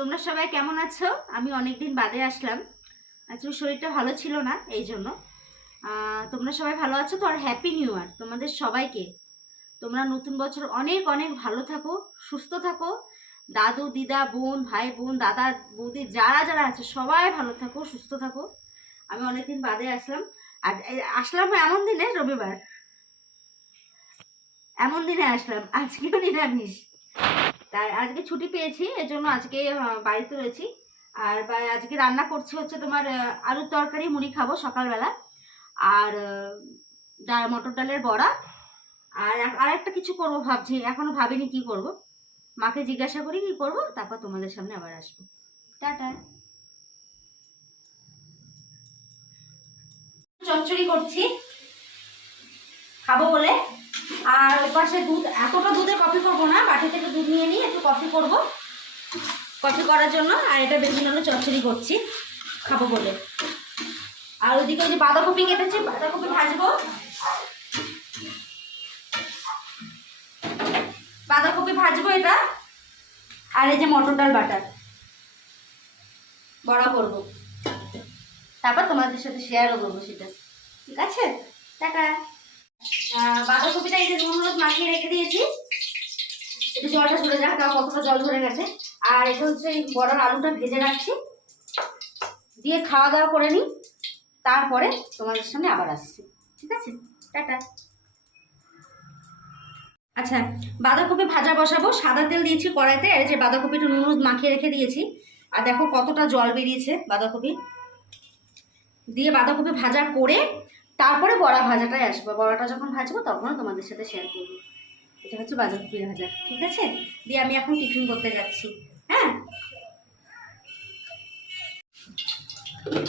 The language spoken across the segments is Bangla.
তোমরা সবাই কেমন আছো? আমি অনেকদিন বাদে আসলাম, আসলে শরীরটা ভালো ছিল না, এই জন্য। তোমরা সবাই ভালো আছো তো? আর হ্যাপি নিউ ইয়ার তোমাদের সবাইকে। তোমরা নতুন বছর অনেক অনেক ভালো থাকো, সুস্থ থাকো। দাদু দিদা বোন ভাই বোন দাদা বৌদি যারা যারা আছে সবাই ভালো থাকো, সুস্থ থাকো। আমি অনেকদিন বাদে আসলাম, আর আসলাম এমন দিনে, রবিবার এমন দিনে আসলাম, আজকেও নিরামিষ। তাই আজকে ছুটি পেয়েছি, এজন্য আজকে বাড়িতে রয়েছি। আর আজকে রান্না করছি হচ্ছে তোমার আলুর তরকারি, মুড়ি খাবো সকালবেলা। আর মটর ডালের বড়া। আর একটা কিছু করব ভাবছি, এখনো ভাবিনি কি করব। মাকে জিজ্ঞাসা করি কি করব, তারপর তোমাদের সামনে আবার আসবো। টাটা। চচ্চড়ি করছি খাবো বলে। আর ওপাশে দুধ, এতটা দুধে কফি করবো না, বাটি থেকে দুধ নিয়ে নিয়ে একটু কফি করব, কফি করার জন্য। আর এটা বেগুন আলু চচ্চড়ি করছি খাবো বলে। আর ওইদিকে ওই যে বাঁধাকপি কেটেছি, বাঁধাকপি ভাজবো। বাঁধাকপি ভাজবো এটা। আর এই যে মটর ডাল বাটার বড়া করবো, তারপর তোমাদের সাথে শেয়ারও করবো সেটা। ঠিক আছে, টাটা। বাঁধাকপিটা এই যে নুন হলুদ মাখিয়ে রেখে দিয়েছি, একটু জলটা ঝরে যাক, তাও কতটা জল ধরে গেছে। আর এটা হচ্ছে বড়ার আলুটা ভেজে রাখছি, দিয়ে খাওয়া দাওয়া করে নিই, তারপরে তোমাদের সামনে আবার আসছি। ঠিক আছে, টাটা। আচ্ছা, বাঁধাকপি ভাজা বসাবো। সাদা তেল দিয়েছি কড়াইতে, আর যে বাঁধাকপিটা নুন হলুদ মাখিয়ে রেখে দিয়েছি। আর দেখো কতটা জল বেরিয়েছে বাঁধাকপি দিয়ে। বাঁধাকপি ভাজা করে তারপরে বড়া ভাজাটাই আসবো। বড়াটা যখন ভাজবো তখন তোমাদের সাথে শেয়ার করবো। এটা হচ্ছে বাঁধাকপি ভাজা। ঠিক আছে, দিয়ে আমি এখন টিফিন করতে যাচ্ছি। হ্যাঁ,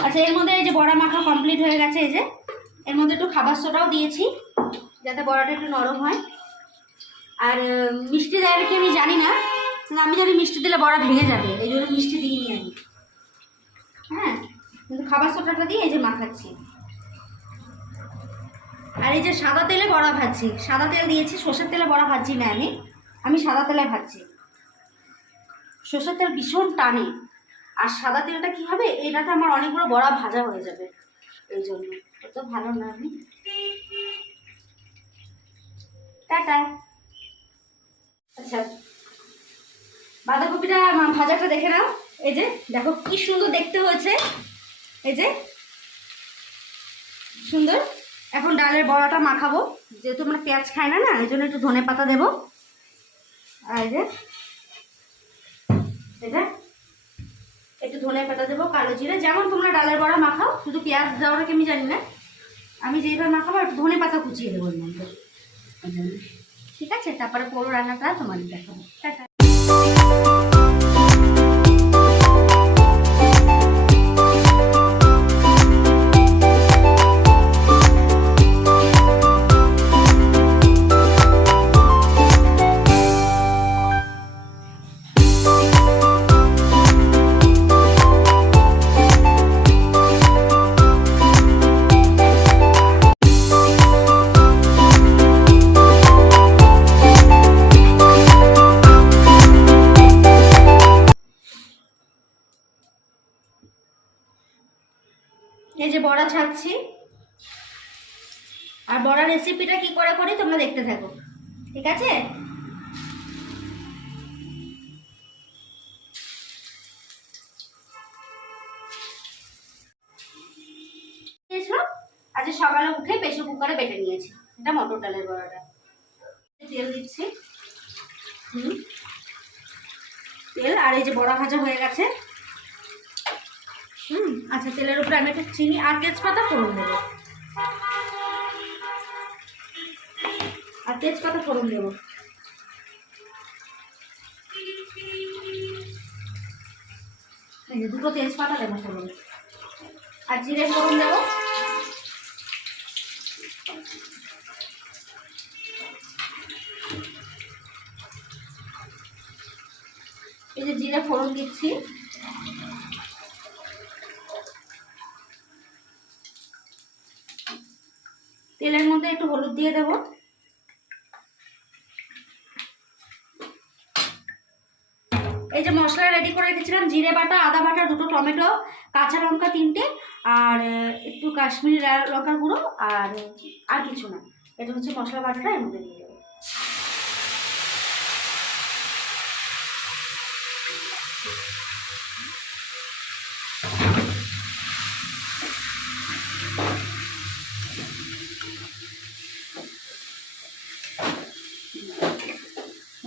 আচ্ছা, এর মধ্যে এই যে বড়া মাখা কমপ্লিট হয়ে গেছে। এই যে এর মধ্যে একটু খাবার সোডাও দিয়েছি, যাতে বড়াটা একটু নরম হয়। আর মিষ্টি দেয় নাকি আমি জানি না, কিন্তু আমি জানি মিষ্টি দিলে বড়া ভেঙে যাবে, এই জন্য মিষ্টি দিইনি আমি। হ্যাঁ, কিন্তু খাবার সোডাটা দিয়ে এই যে মাখাচ্ছি। আর এই যে সাদা তেলে বড়া ভাজছি, সাদা তেল দিয়েছি, সর্ষের তেলে বড়া ভাজছি না আমি সাদা তেলে ভাজছি। সর্ষের তেল ভীষণ টানে, আর সাদা তেলটা কি হবে, এটাতে আমার অনেকগুলো বড়া ভাজা হয়ে যাবে, এই জন্য অত ভালো না। আমি টাটা। আচ্ছা, বাঁধাকপিটা ভাজাটা দেখে নাও। এই যে দেখো কি সুন্দর দেখতে হয়েছে, এই যে সুন্দর। এখন ডালের বড়াটা মাখাবো, যেহেতু আমরা পেঁয়াজ খাই না, এই জন্য একটু ধনে পাতা দেবো। আর এই যে এটা একটু ধনে পাতা দেবো, কালো জিরে, যেমন তোমরা ডালের বড়া মাখাও, শুধু পেঁয়াজ দেওয়াটা কি আমি জানি না, আমি যেইভাবে মাখাবো একটু ধনে পাতা কুচিয়ে দেবো এর মধ্যে। ঠিক আছে, তারপরে পুরো রান্নাটা তোমাদের দেখাবো। টাটা। এই যে বড়া ছাড়ছি, আর বড়া রেসিপিটা কি করে করি তোমরা দেখতে থাকো। ঠিক আছে, আজকে সকালে উঠে প্রেসার কুকারে বেটে নিয়েছি। এটা মটর ডালের বড়াটা। তেল দিচ্ছি, তেল। আর এই যে বড়া ভাজা হয়ে গেছে। আচ্ছা, তেলের উপরে আমি একটু চিনি আর তেজপাতা ফোড়ন দেবো, আর তেজপাতা ফোড়ন দেবো। এই যে দুটো তেজপাতা দেবো ফোড়ন, আর জিরে ফোড়ন দেবো। এই যে জিরে ফোড়ন দিচ্ছি, তেলের মধ্যে একটু হলুদ দিয়ে দেবো। এই যে মশলা রেডি করে রেখেছিলাম, জিরে বাটা, আদা বাটা, 2টো টমেটো, কাঁচা লঙ্কা 3টে, আর একটু কাশ্মীরি লঙ্কার গুঁড়ো, আর কিছু না। এটা হচ্ছে মশলা বাটাটা, এর মধ্যে দিয়ে দেবো।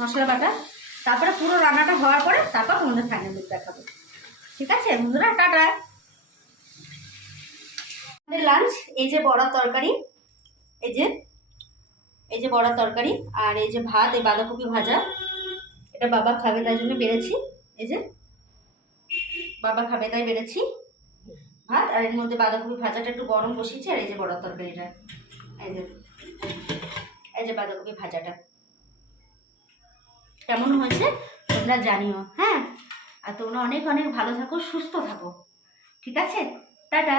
মশলা বাটা, তারপরে পুরো রান্নাটা হওয়ার পরে তারপর তোমাদের ফাইনাল লুক দেখাবো। ঠিক আছে বন্ধুরা, টাটা। আমাদের লাঞ্চ, এই যে বড়ার তরকারি, এই যে বড়ার তরকারি, আর এই যে ভাত, এই বাঁধাকপি ভাজা। এটা বাবা খাবে তাই জন্য বেড়েছি, এই যে বাবা খাবে তাই বেড়েছি ভাত। আর এর মধ্যে বাঁধাকপি ভাজাটা একটু গরম বসিয়েছি, আর এই যে বড়ার তরকারিটা, এই যে বাঁধাকপি ভাজাটা। কেমন হয়েছে তোমরা জানিও, হ্যাঁ। আর তোমরা অনেক অনেক ভালো থাকো, সুস্থ থাকো। ঠিক আছে, টাটা।